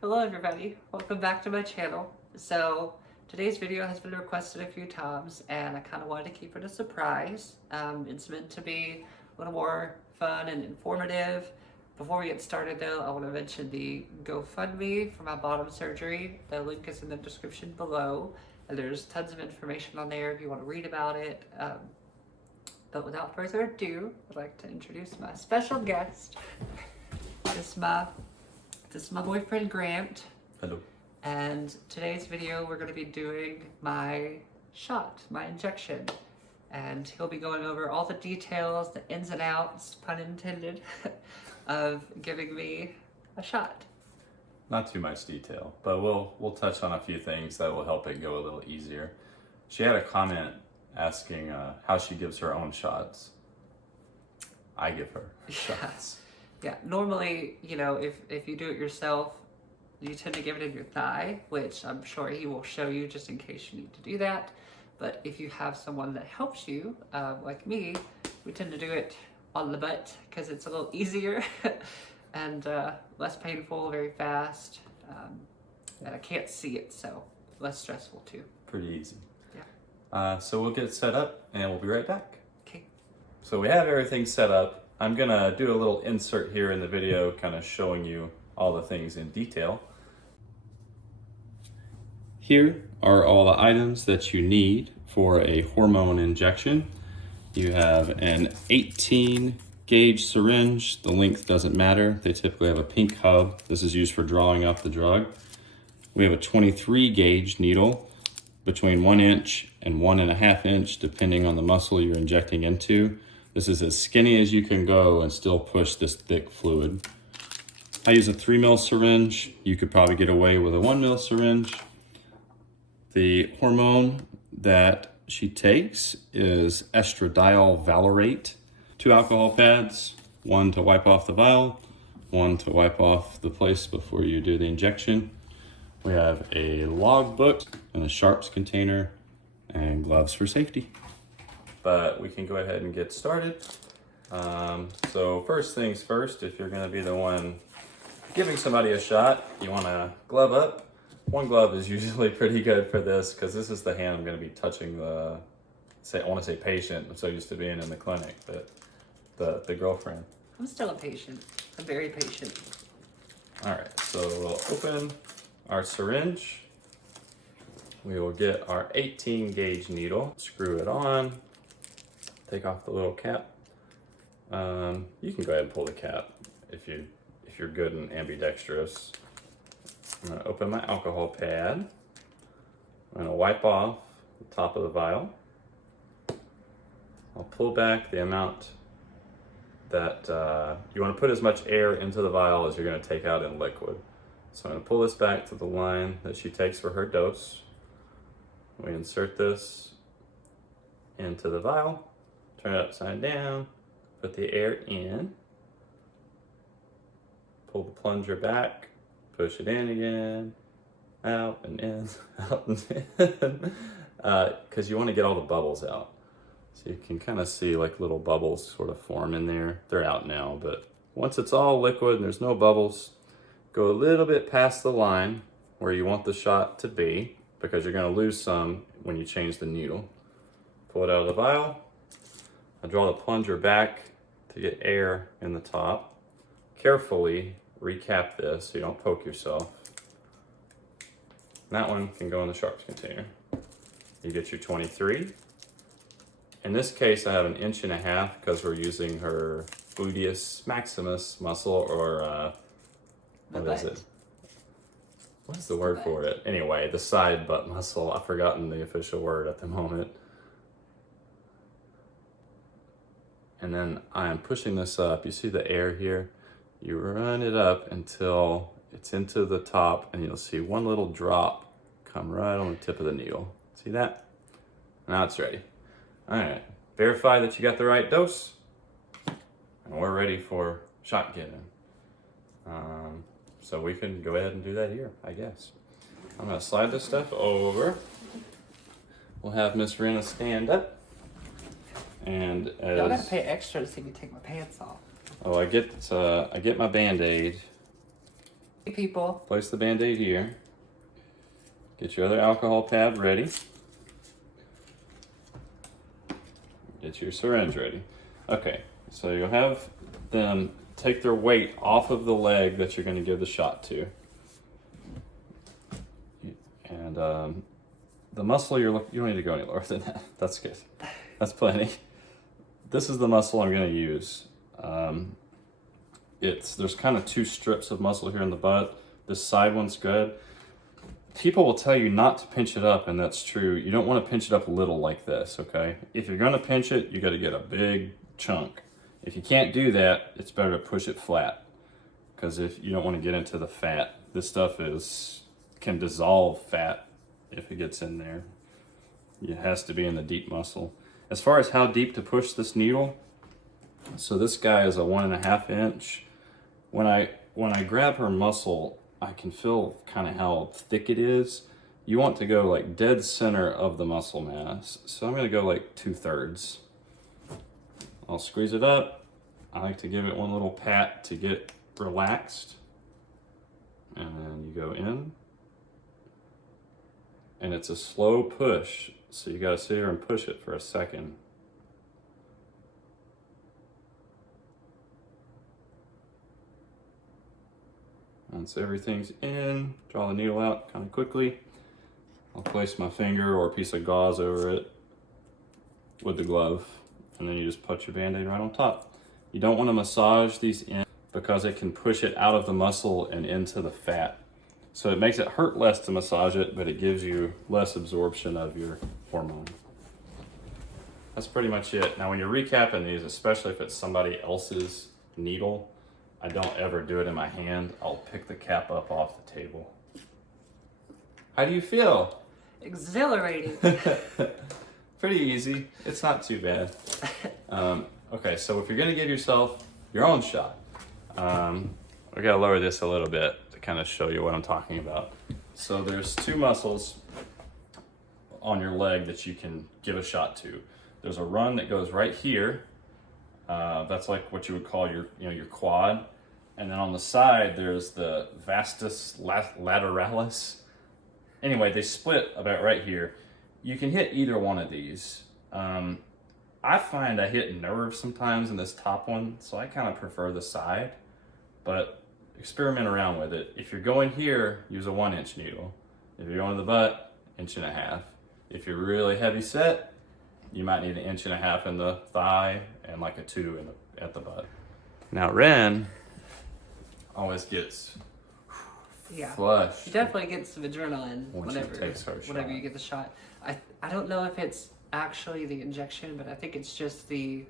Hello everybody, welcome back to my channel. So today's video has been requested a few times and I kind of wanted to keep it a surprise. It's meant to be a little more fun and informative. Before we get started though, I want to mention the GoFundMe for my bottom surgery. The link is in the description below and there's tons of information on there if you want to read about it. But without further ado, I'd like to introduce my special guest. This is my boyfriend Grant. Hello. And today's video we're going to be doing my shot, my injection. And he'll be going over all the details, the ins and outs, pun intended, of giving me a shot. Not too much detail, but we'll touch on a few things that will help it go a little easier. She had a comment asking how she gives her own shots. I give her shots. Yeah, normally, you know, if you do it yourself, you tend to give it in your thigh, which I'm sure he will show you just in case you need to do that. But if you have someone that helps you, like me, we tend to do it on the butt because it's a little easier and less painful, very fast. And I can't see it, so less stressful too. Pretty easy. Yeah. So we'll get it set up and we'll be right back. Okay. So we have everything set up. I'm gonna do a little insert here in the video kind of showing you all the things in detail. Here are all the items that you need for a hormone injection. You have an 18 gauge syringe. The length doesn't matter. They typically have a pink hub. This is used for drawing up the drug. We have a 23 gauge needle between 1 inch and 1.5 inch, depending on the muscle you're injecting into. This is as skinny as you can go and still push this thick fluid. I use a 3 mil syringe. You could probably get away with a 1 mil syringe. The hormone that she takes is estradiol valerate. 2 alcohol pads, 1 to wipe off the vial, 1 to wipe off the place before you do the injection. We have a log book and a sharps container and gloves for safety. But we can go ahead and get started. So first things first, if you're gonna be the one giving somebody a shot, you wanna glove up. One glove is usually pretty good for this because this is the hand I'm gonna be touching I wanna say patient, I'm so used to being in the clinic, but the girlfriend. I'm still a patient. I'm very patient. All right, so we'll open our syringe. We will get our 18 gauge needle, screw it on, take off the little cap. You can go ahead and pull the cap if you're good and ambidextrous. I'm gonna open my alcohol pad. I'm gonna wipe off the top of the vial. I'll pull back the amount that you wanna put as much air into the vial as you're gonna take out in liquid. So I'm gonna pull this back to the line that she takes for her dose. We insert this into the vial. Turn it upside down, put the air in, pull the plunger back, push it in again, out and in, out and in, because you want to get all the bubbles out. So you can kind of see like little bubbles sort of form in there. They're out now, but once it's all liquid and there's no bubbles, go a little bit past the line where you want the shot to be, because you're going to lose some when you change the needle. Pull it out of the vial. I draw the plunger back to get air in the top. Carefully recap this so you don't poke yourself. And that one can go in the sharps container. You get your 23. In this case, I have 1.5 inches because we're using her gluteus maximus muscle, or what is it? What's the word for it? Anyway, the side butt muscle. I've forgotten the official word at the moment. And then I am pushing this up. You see the air here? You run it up until it's into the top and you'll see one little drop come right on the tip of the needle. See that? Now it's ready. All right, verify that you got the right dose and we're ready for shot giving. So we can go ahead and do that here, I guess. I'm gonna slide this stuff over. We'll have Miss Rena stand up. And Y'all gotta pay extra to see me take my pants off. I get my Band-Aid People. Place the Band-Aid here. Get your other alcohol pad ready. Get your syringe ready. Okay, so you'll have them take their weight off of the leg that you're going to give the shot to. And the muscle you don't need to go any lower than that. That's good. That's plenty. This is the muscle I'm going to use. There's kind of two strips of muscle here in the butt. This side one's good. People will tell you not to pinch it up, and that's true. You don't want to pinch it up a little like this, okay? If you're going to pinch it, you got to get a big chunk. If you can't do that, it's better to push it flat, because if you don't want to get into the fat, this stuff can dissolve fat if it gets in there. It has to be in the deep muscle. As far as how deep to push this needle, so this guy is a 1.5 inch. When I grab her muscle, I can feel kind of how thick it is. You want to go like dead center of the muscle mass. So I'm gonna go like 2/3. I'll squeeze it up. I like to give it one little pat to get relaxed. And then you go in. And it's a slow push. So you gotta sit here and push it for a second. Once everything's in, draw the needle out kind of quickly. I'll place my finger or a piece of gauze over it with the glove, and then you just put your Band-Aid right on top. You don't want to massage these in because it can push it out of the muscle and into the fat. So it makes it hurt less to massage it, but it gives you less absorption of your hormone. That's pretty much it. Now when you're recapping these, especially if it's somebody else's needle, I don't ever do it in my hand. I'll pick the cap up off the table. How do you feel? Exhilarating. Pretty easy. It's not too bad. Okay, so if you're gonna give yourself your own shot, we gotta lower this a little bit to kind of show you what I'm talking about. So there's two muscles on your leg that you can give a shot to. There's a run that goes right here. That's like what you would call your quad. And then on the side, there's the vastus lateralis. Anyway, they split about right here. You can hit either one of these. I find I hit nerves sometimes in this top one, so I kind of prefer the side, but experiment around with it. If you're going here, use a 1 inch needle. If you're going to the butt, 1.5 inches. If you're really heavy set, you might need 1.5 inches in the thigh and like a 2 at the butt. Now Ren always gets flushed. You definitely get some adrenaline whenever you get the shot. I don't know if it's actually the injection, but I think it's just the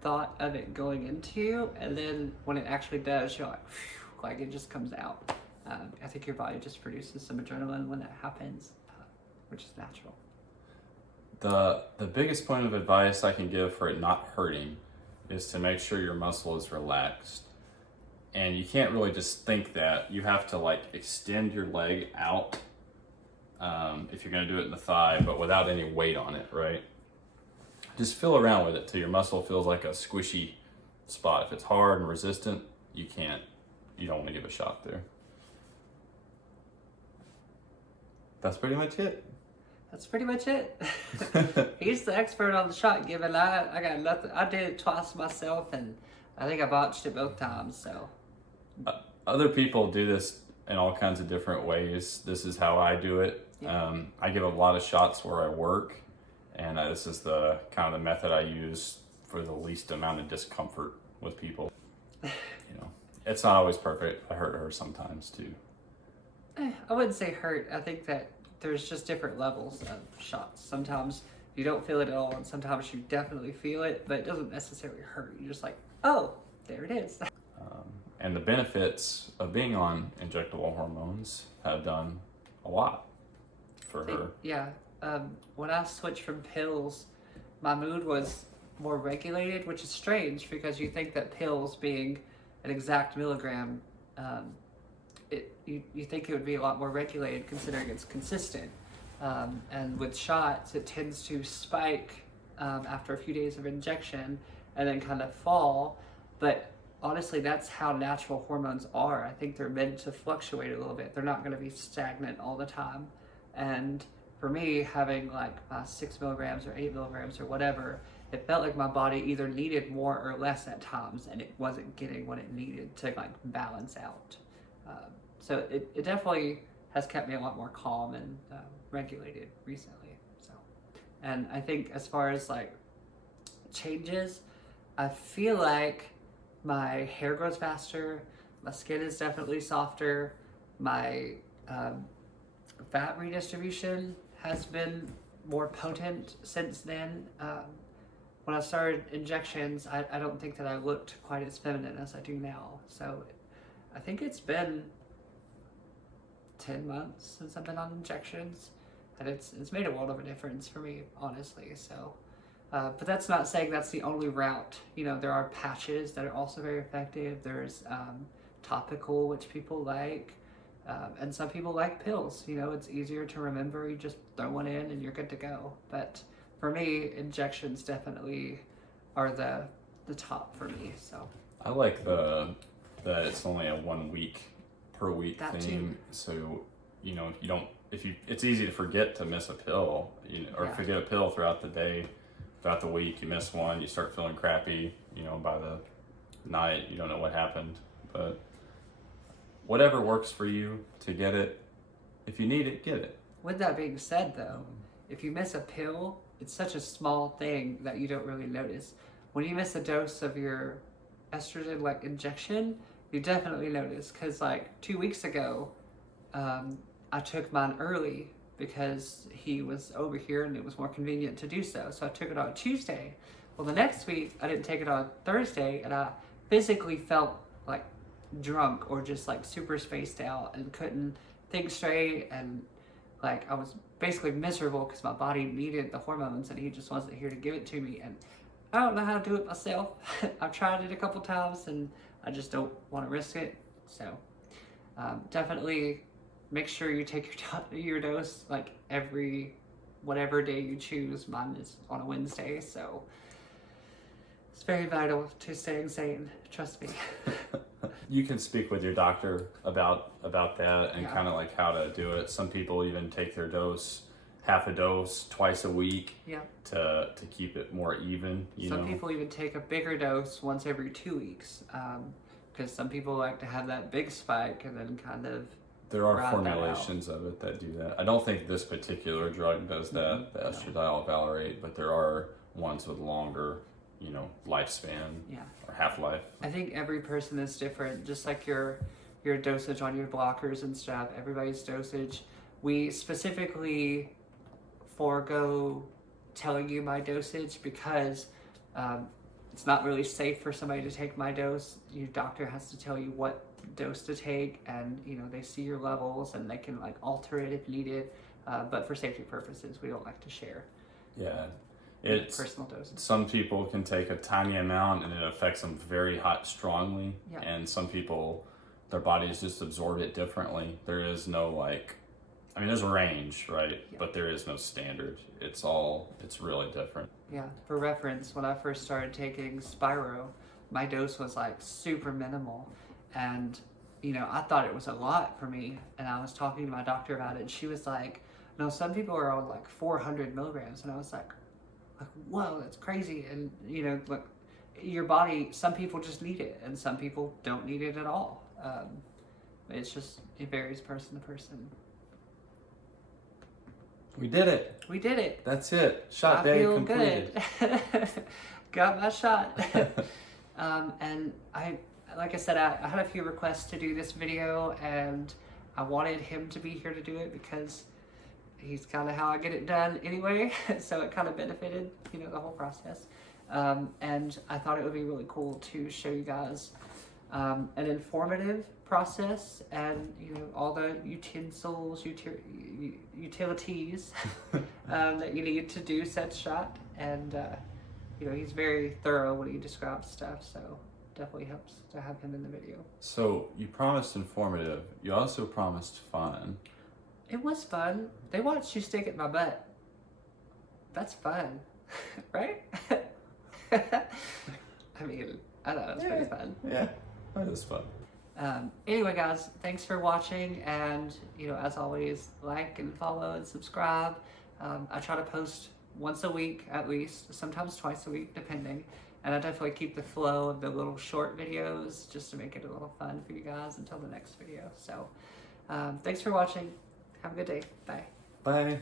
thought of it going into you, and then when it actually does, you're like, whew, like it just comes out. I think your body just produces some adrenaline when that happens, which is natural. The biggest point of advice I can give for it not hurting is to make sure your muscle is relaxed. And you can't really just think that. You have to like extend your leg out if you're gonna do it in the thigh, but without any weight on it, right? Just feel around with it till your muscle feels like a squishy spot. If it's hard and resistant, you don't wanna give a shot there. That's pretty much it. That's pretty much it. He's the expert on the shot giving. I got nothing. I did it twice myself, and I think I botched it both times. So other people do this in all kinds of different ways. This is how I do it. Yeah. I give a lot of shots where I work, and this is the kind of the method I use for the least amount of discomfort with people. It's not always perfect. I hurt her sometimes too. I wouldn't say hurt. I think that there's just different levels of shots. Sometimes you don't feel it at all, and sometimes you definitely feel it, but it doesn't necessarily hurt. You're just like, oh, there it is. And the benefits of being on injectable hormones have done a lot for her. Yeah. When I switched from pills, my mood was more regulated, which is strange because you think that pills being an exact milligram, you think it would be a lot more regulated considering it's consistent. And with shots, it tends to spike after a few days of injection and then kind of fall. But honestly, that's how natural hormones are. I think they're meant to fluctuate a little bit. They're not going to be stagnant all the time. And for me, having like 6 milligrams or 8 milligrams or whatever, it felt like my body either needed more or less at times, and it wasn't getting what it needed to like balance out. So it definitely has kept me a lot more calm and regulated recently. So, and I think as far as like changes, I feel like my hair grows faster, my skin is definitely softer, my fat redistribution has been more potent since then. When I started injections, I don't think that I looked quite as feminine as I do now. So I think it's been 10 months since I've been on injections, and it's made a world of a difference for me, honestly. So but that's not saying that's the only route. You know, there are patches that are also very effective. There's topical, which people like, and some people like pills. You know, it's easier to remember. You just throw one in and you're good to go. But for me, injections definitely are the top for me. So I like that it's only a 1 week per week that thing. too. So, you know, it's easy to forget to miss a pill, or forget a pill throughout the day. Throughout the week, you miss one, you start feeling crappy, by the night, you don't know what happened. But whatever works for you to get it, if you need it, get it. With that being said, though, if you miss a pill, it's such a small thing that you don't really notice. When you miss a dose of your estrogen like injection, you definitely notice. Because like 2 weeks ago, I took mine early because he was over here and it was more convenient to do so. So I took it on Tuesday. Well, the next week I didn't take it on Thursday, and I physically felt like drunk or just like super spaced out and couldn't think straight, and like I was basically miserable because my body needed the hormones and he just wasn't here to give it to me. And I don't know how to do it myself. I've tried it a couple times and I just don't want to risk it. So definitely make sure you take your dose like every whatever day you choose. Mine is on a Wednesday, so it's very vital to staying sane. Trust me. You can speak with your doctor about that and kind of like how to do it. Some people even take their dose, half a dose, twice a week. Yeah. To keep it more even. Some people even take a bigger dose once every 2 weeks, because some people like to have that big spike and then kind of. There are formulations of it that do that. I don't think this particular drug does that, the estradiol valerate, but there are ones with longer, lifespan or half-life. I think every person is different, just like your dosage on your blockers and stuff. Everybody's dosage. We specifically forego telling you my dosage because it's not really safe for somebody to take my dose. Your doctor has to tell you what dose to take, and they see your levels and they can like alter it if needed, but for safety purposes we don't like to share it's personal doses. Some people can take a tiny amount and it affects them very strongly, and some people, their bodies just absorb it differently. There is no there's a range, right? But there is no standard. It's really different. For reference, when I first started taking Spiro, my dose was like super minimal. And, I thought it was a lot for me. And I was talking to my doctor about it, and she was like, no, some people are on like 400 milligrams. And I was like, whoa, that's crazy. And, look, your body, some people just need it, and some people don't need it at all. It varies person to person. We did it. That's it. Shot day completed. Good. Got my shot. And like I said, I had a few requests to do this video, and I wanted him to be here to do it because he's kind of how I get it done anyway. So it kind of benefited, the whole process. And I thought it would be really cool to show you guys an informative process and, all the utensils, utilities that you need to do said shot. And, he's very thorough when he describes stuff, so definitely helps to have him in the video. So you promised informative. You also promised fun. It was fun. They watched you stick it in my butt. That's fun, right? I mean, I thought it was pretty fun. Yeah, that was fun. Anyway, guys, thanks for watching, and as always, like and follow and subscribe. I try to post once a week at least, sometimes twice a week, depending. And I definitely keep the flow of the little short videos just to make it a little fun for you guys until the next video. So, thanks for watching. Have a good day. Bye. Bye.